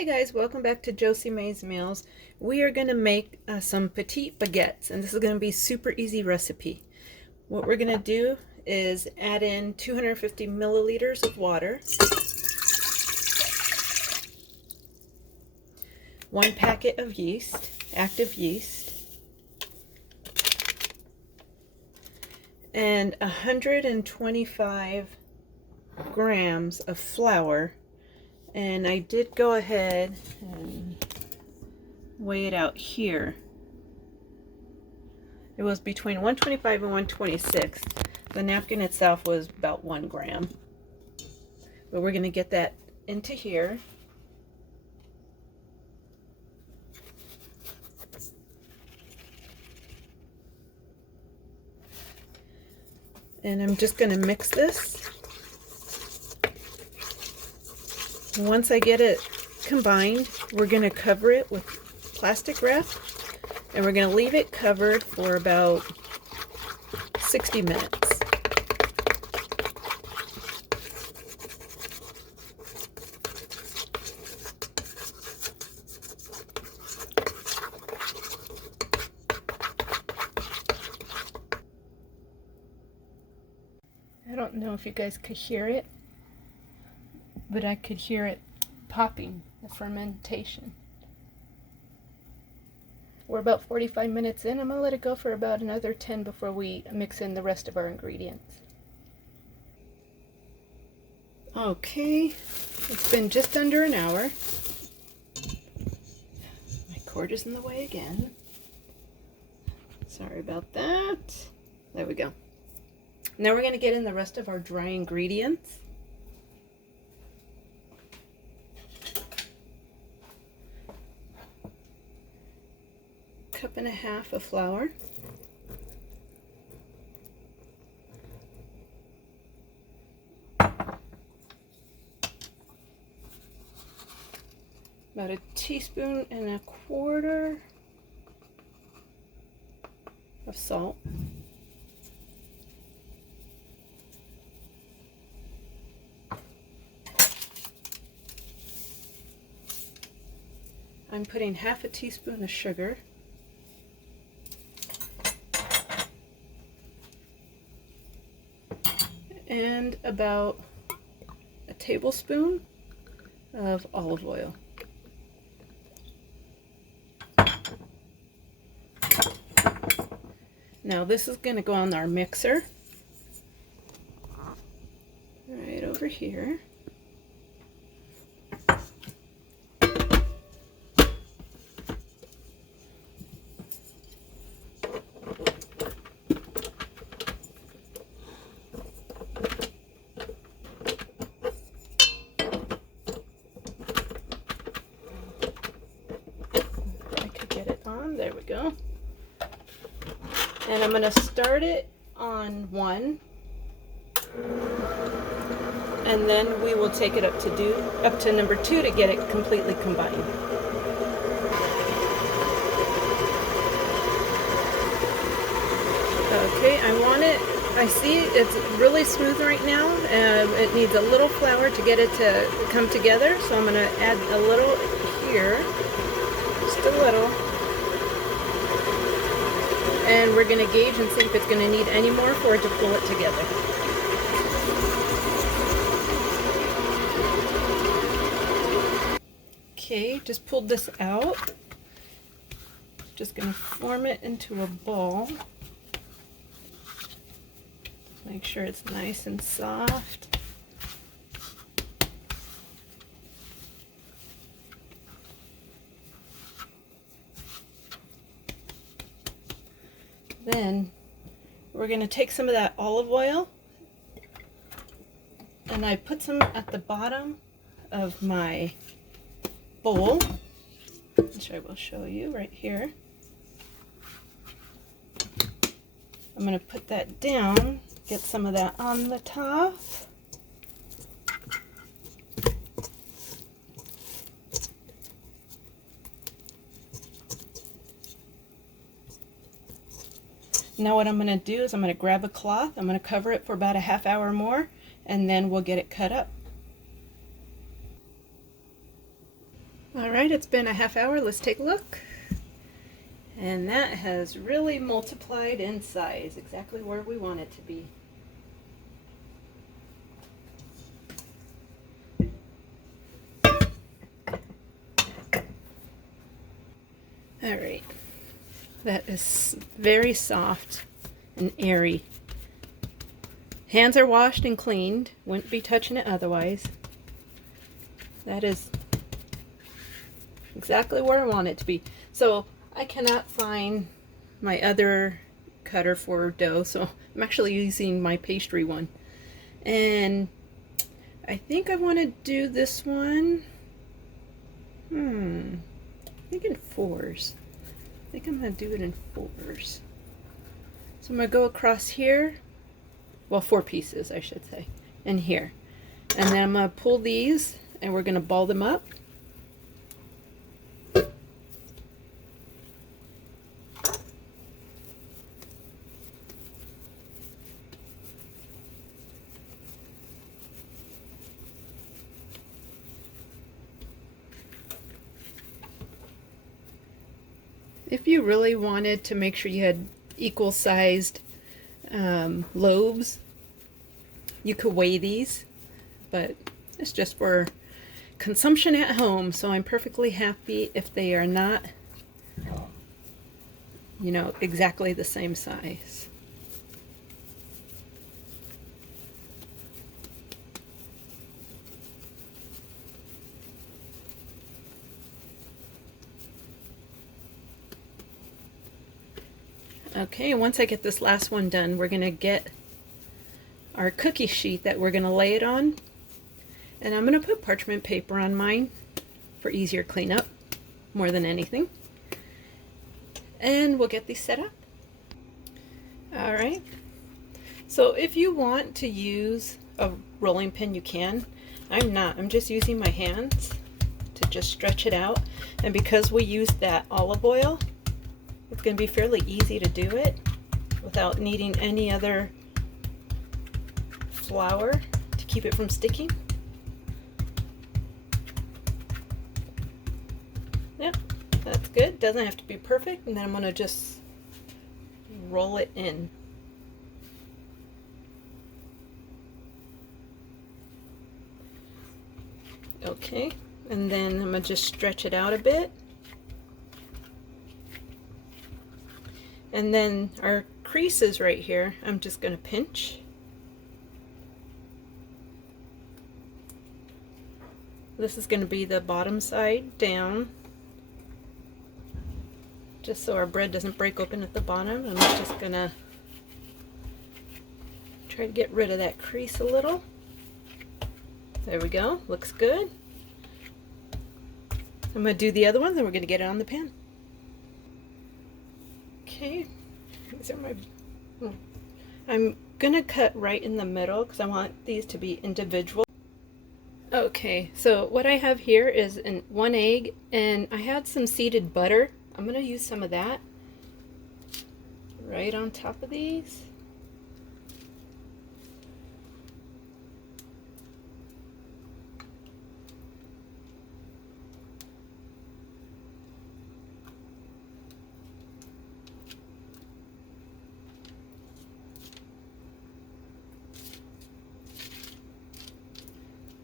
Hey guys, welcome back to Josie Mae's Meals. We are going to make some petite baguettes, and this is going to be a super easy recipe. What we're going to do is add in 250 milliliters of water, 1 packet of yeast, active yeast, and 125 grams of flour. And I did go ahead and weigh it out here. It was between 125 and 126. The napkin itself was about 1 gram. But we're going to get that into here. And I'm just going to mix this. Once I get it combined, we're going to cover it with plastic wrap, and we're going to leave it covered for about 60 minutes. I don't know if you guys could hear it, but I could hear it popping, the fermentation. We're about 45 minutes in. I'm going to let it go for about another 10 before we mix in the rest of our ingredients. Okay, it's been just under an hour. My cord is in the way again. Sorry about that. There we go. Now we're going to get in the rest of our dry ingredients. Cup and a half of flour, about a teaspoon and a quarter of salt, I'm putting half a teaspoon of sugar, and about a tablespoon of olive oil. Now this is going to go on our mixer right over here. There we go. And I'm going to start it on 1, and then we will take it up to number 2 to get it completely combined. Okay, I see it's really smooth right now. It needs a little flour to get it to come together, so I'm going to add a little here, just a little. And we're going to gauge and see if it's going to need any more for it to pull it together. Okay, just pulled this out. Just going to form it into a ball. Make sure it's nice and soft. Then we're going to take some of that olive oil, and I put some at the bottom of my bowl, which I will show you right here. I'm going to put that down, get some of that on the top. Now what I'm going to do is I'm going to grab a cloth, I'm going to cover it for about a half hour more, and then we'll get it cut up. All right, it's been a half hour. Let's take a look. And that has really multiplied in size, exactly where we want it to be. All right, that is very soft and airy. Hands are washed and cleaned, wouldn't be touching it otherwise. That is exactly where I want it to be. So I cannot find my other cutter for dough, so I'm actually using my pastry one. And I think I want to do this one, I think in fours. I think I'm going to do it in fours. So I'm going to go across here, well, 4 pieces I should say, and here. And then I'm going to pull these and we're going to ball them up. If you really wanted to make sure you had equal sized loaves, you could weigh these, but it's just for consumption at home, so I'm perfectly happy if they are not, you know, exactly the same size. Okay, once I get this last one done, we're going to get our cookie sheet that we're going to lay it on. And I'm going to put parchment paper on mine for easier cleanup, more than anything. And we'll get these set up. All right. So if you want to use a rolling pin, you can. I'm not. I'm just using my hands to just stretch it out. And because we used that olive oil, it's going to be fairly easy to do it without needing any other flour to keep it from sticking. Yep, that's good. Doesn't have to be perfect. And then I'm going to just roll it in. Okay, and then I'm going to just stretch it out a bit. And then our creases right here, I'm just going to pinch. This is going to be the bottom side down, just so our bread doesn't break open at the bottom. I'm just going to try to get rid of that crease a little. There we go, looks good. I'm going to do the other ones and we're going to get it on the pan. Okay, these are my, I'm going to cut right in the middle because I want these to be individual. Okay, so what I have here is one egg, and I had some seeded butter. I'm going to use some of that right on top of these.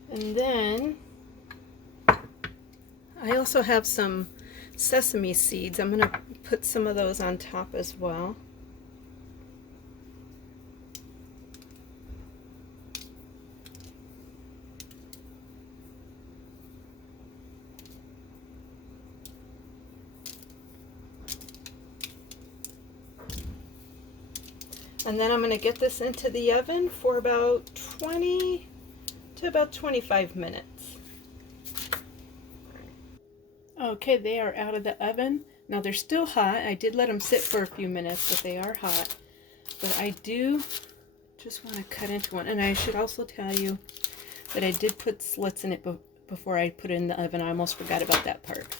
And then I also have some sesame seeds. I'm going to put some of those on top as well. And then I'm going to get this into the oven for about 20 to about 25 minutes. Okay, they are out of the oven. Now they're still hot. I did let them sit for a few minutes, but they are hot. But I do just want to cut into one. And I should also tell you that I did put slits in it before I put it in the oven. I almost forgot about that part.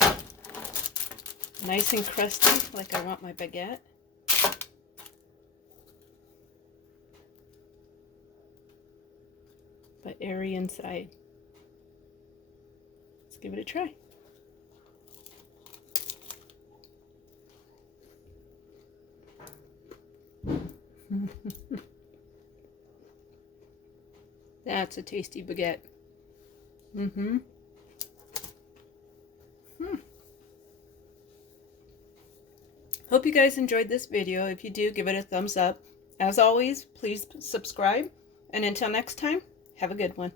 Nice and crusty, like I want my baguette. But airy inside. Let's give it a try. That's a tasty baguette. Hope you guys enjoyed this video. If you do, give it a thumbs up. As always, please subscribe. And until next time, have a good one.